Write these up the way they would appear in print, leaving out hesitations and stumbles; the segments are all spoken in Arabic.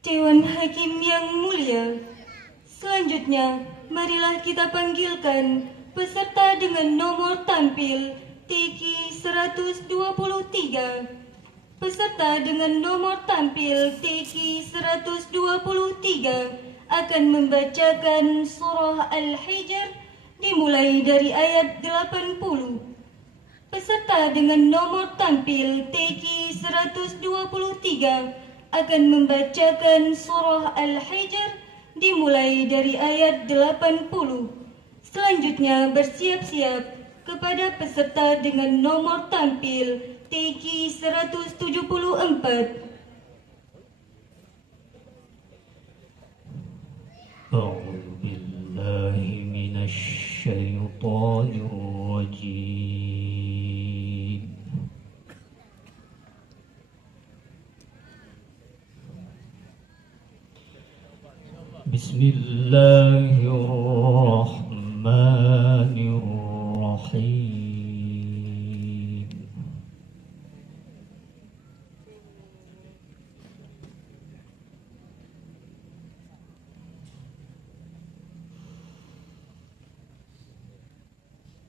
Dewan Hakim yang mulia, selanjutnya marilah kita panggilkan peserta dengan nomor tampil TQ 123. Peserta dengan nomor tampil TQ 123 akan membacakan surah Al-Hijr dimulai dari ayat 80. Peserta dengan nomor tampil TQ 123 akan membacakan surah Al-Hijr dimulai dari ayat 80. Selanjutnya bersiap-siap kepada peserta dengan nomor tampil TQ 174. أعوذ بالله من الشيطان الرجيم. بسم الله الرحمن الرحيم.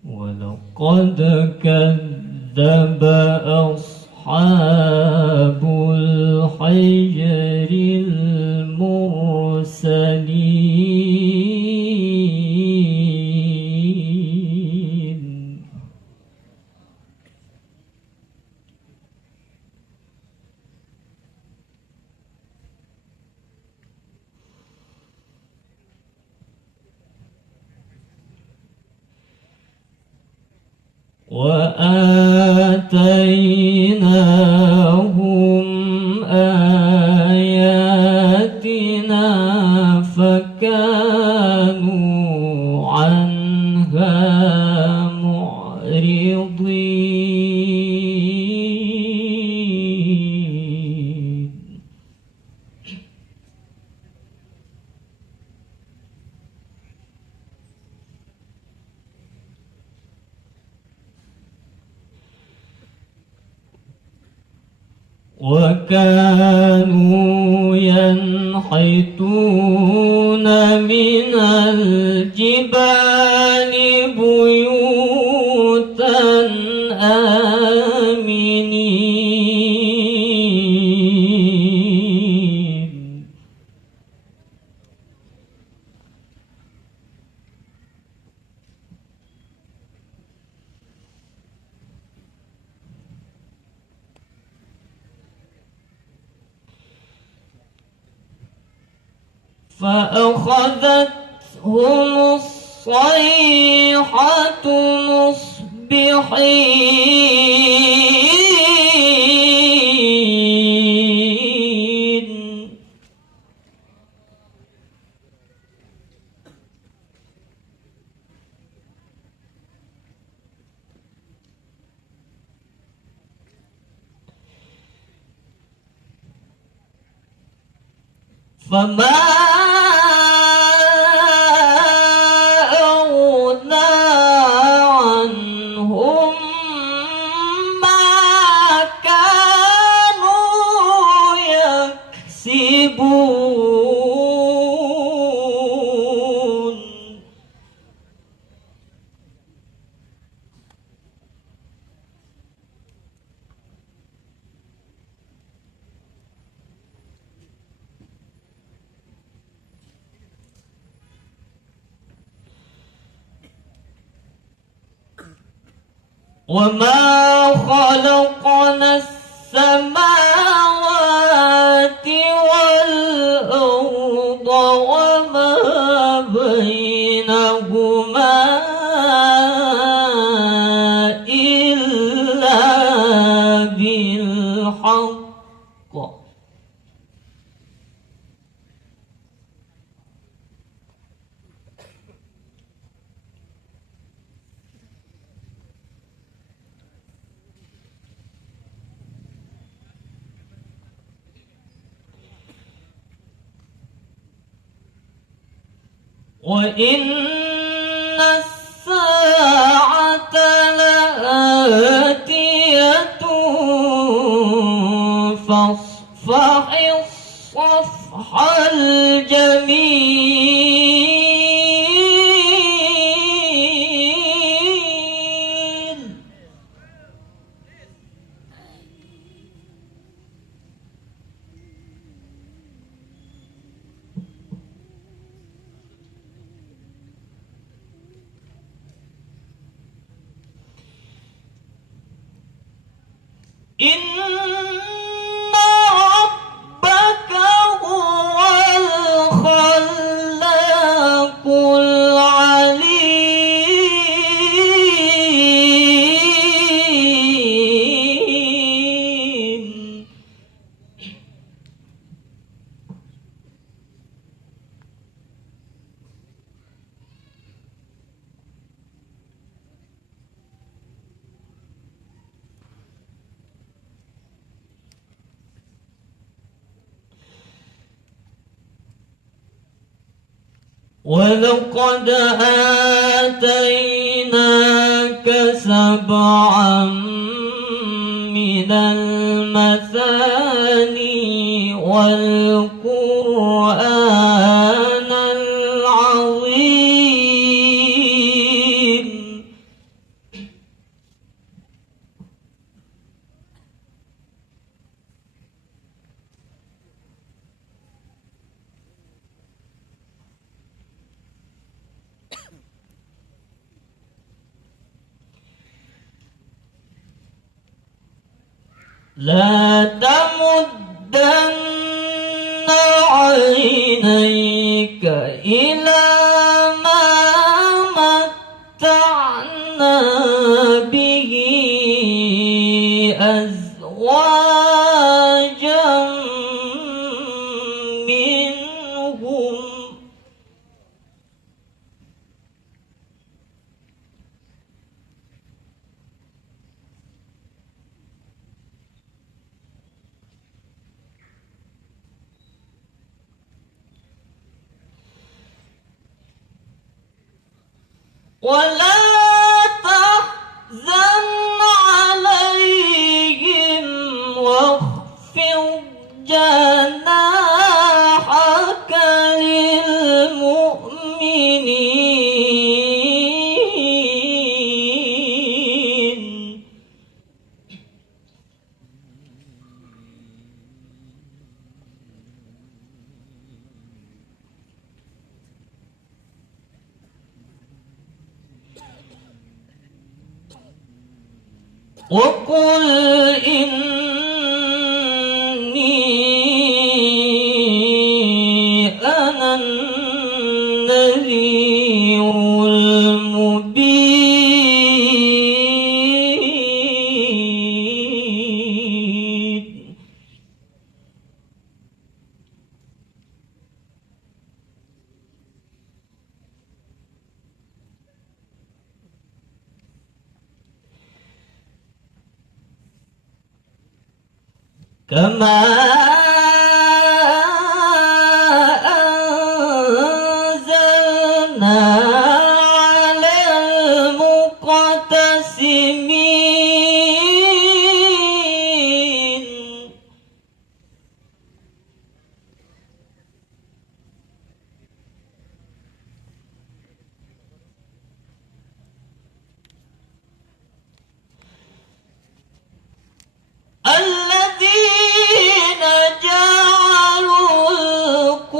ولقد كذب أصحاب الحجر المرسلين. وآتيناهم آياتنا فكانوا عنها معرضين. وكانوا ينحتون من الجبال بيوتا آمنين. فأخذتهم الصيحة مصبحين. فما أغنى عنهم ما كانوا يكسبون. وما خلقنا السماوات والأرض وما بينهما إلا بالحق. وإن الساعة لآتية فاصفح الصفح الجميل. إن ربك هو الخلاق العليم. ولقد آتيناك سبعا من المثاني والقرآن العظيم. لا تمدن عينيك إلى ما متعنا به أزواجا منهم. ولا تحزن عليهم واخفض جناحك للمؤمنين. وقل إني أنا النذير المبين. كما أنزلنا على المقتسمين. الذين جعلوا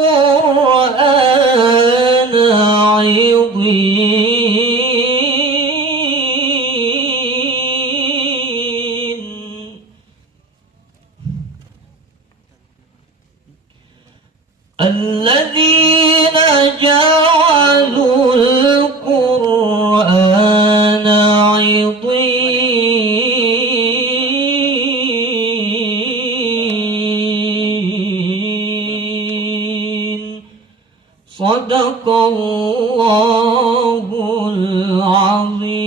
القرآن عضين. الذين جعلوا القرآن عضين. صدق الله العظيم.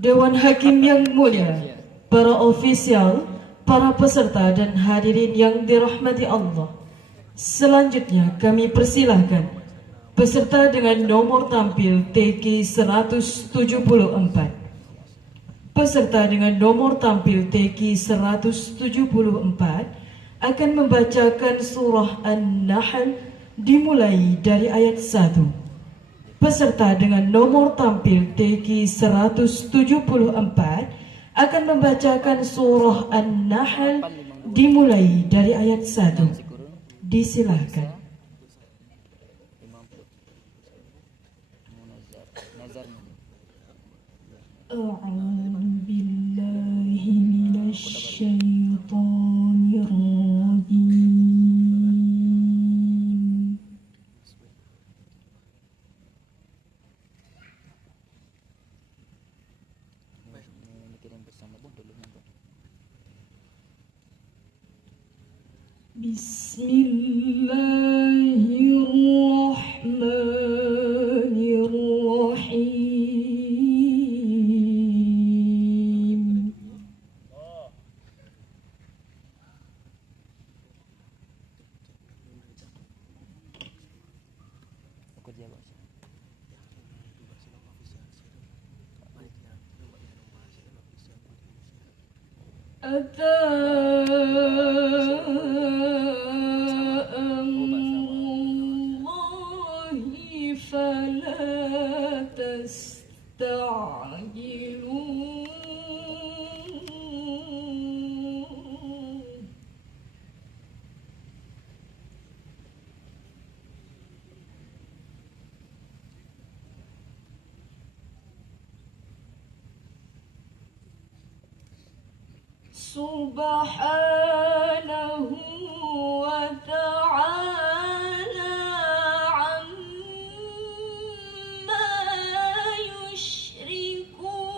Dewan Hakim yang mulia, para ofisial, para peserta dan hadirin yang dirahmati Allah. Selanjutnya kami persilahkan Peserta dengan nomor tampil TQ 174. Peserta dengan nomor tampil TQ 174 akan membacakan surah An-Nahl dimulai dari ayat 1. Peserta dengan nomor tampil TQ 174 akan membacakan surah An-Nahl dimulai dari ayat 1. Disilahkan. أعوذ بالله من الشيطان الرجيم بسم الله الرحمن الرحيم أتى أمر الله فلا تستعجلون سبحانه وتعالى عما يشركون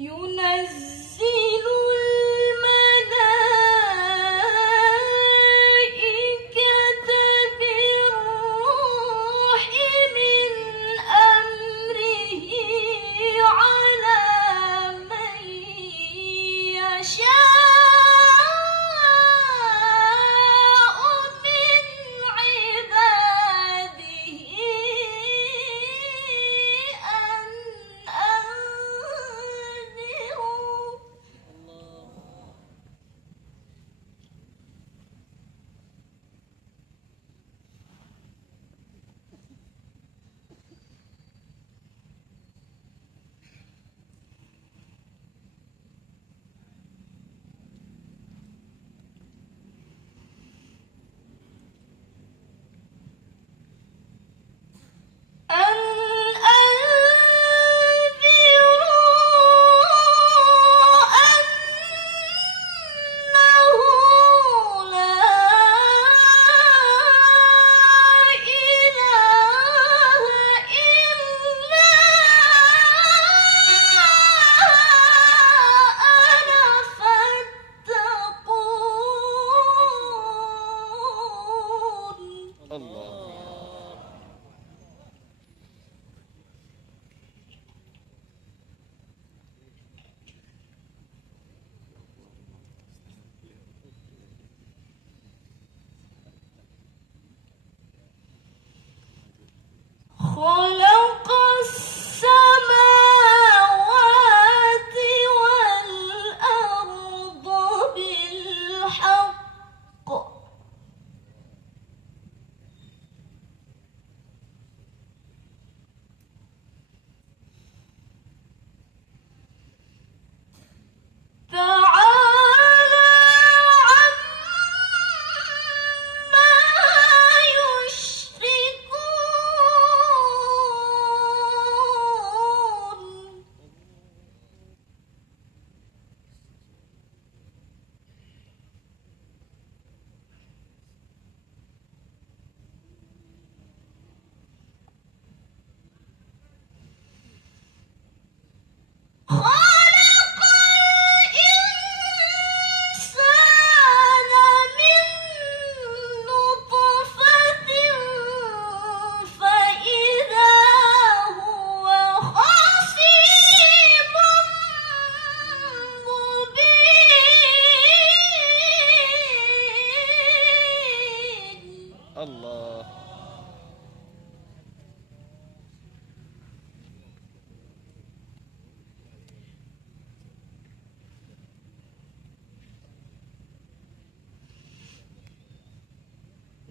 ينزل الملائكة بالروح من أمره على من يشاء من عباده أن أنذروا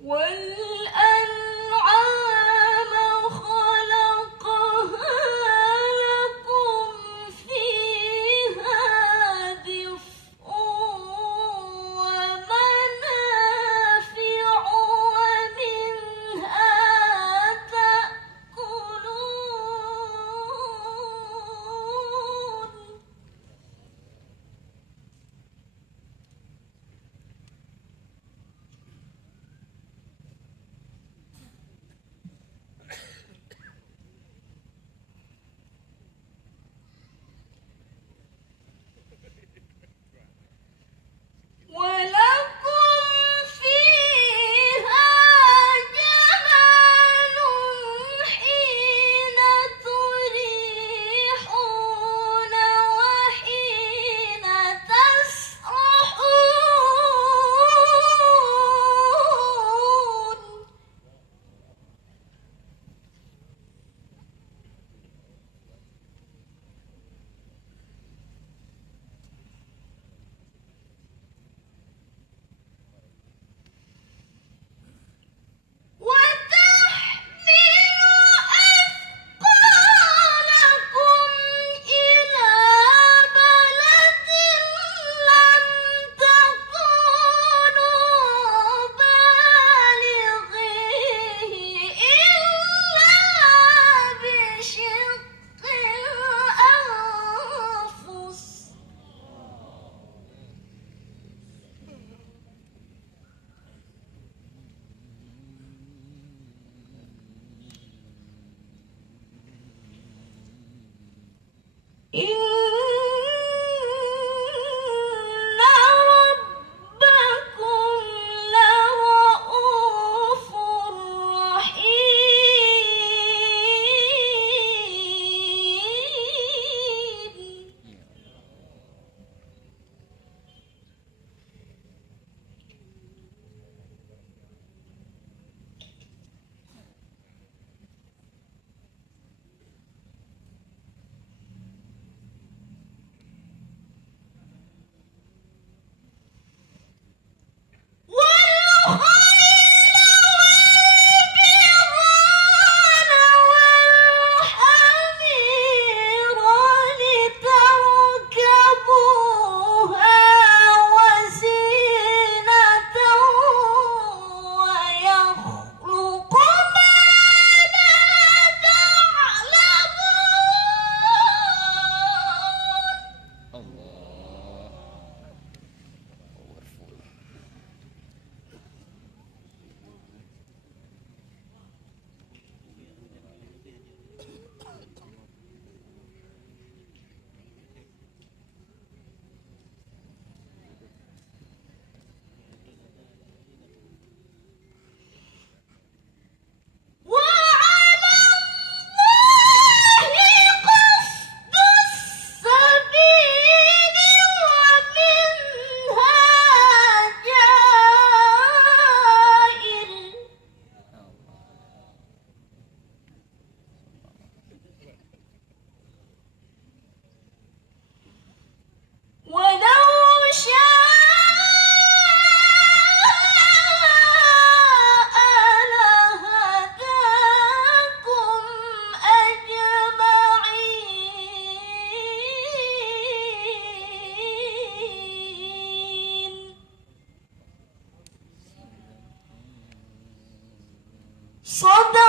والأنعام خلقها لكم فيها دفء ومنافع ومنها تأكلون. ولكم فيها جمال حين تريحون وحين تسرحون. وتحمل أثقالكم إلى بلد لم تكونوا بالغيه إلا بشق الأنفس. إن ربكم لرؤوف رحيم. والخيل والبغال والحمير لتركبوها وزينة ويخلق ما لا تعلمون. وعلى الله قصد السبيل ومنها جائر. ولو شاء لهداكم أجمعين. صدق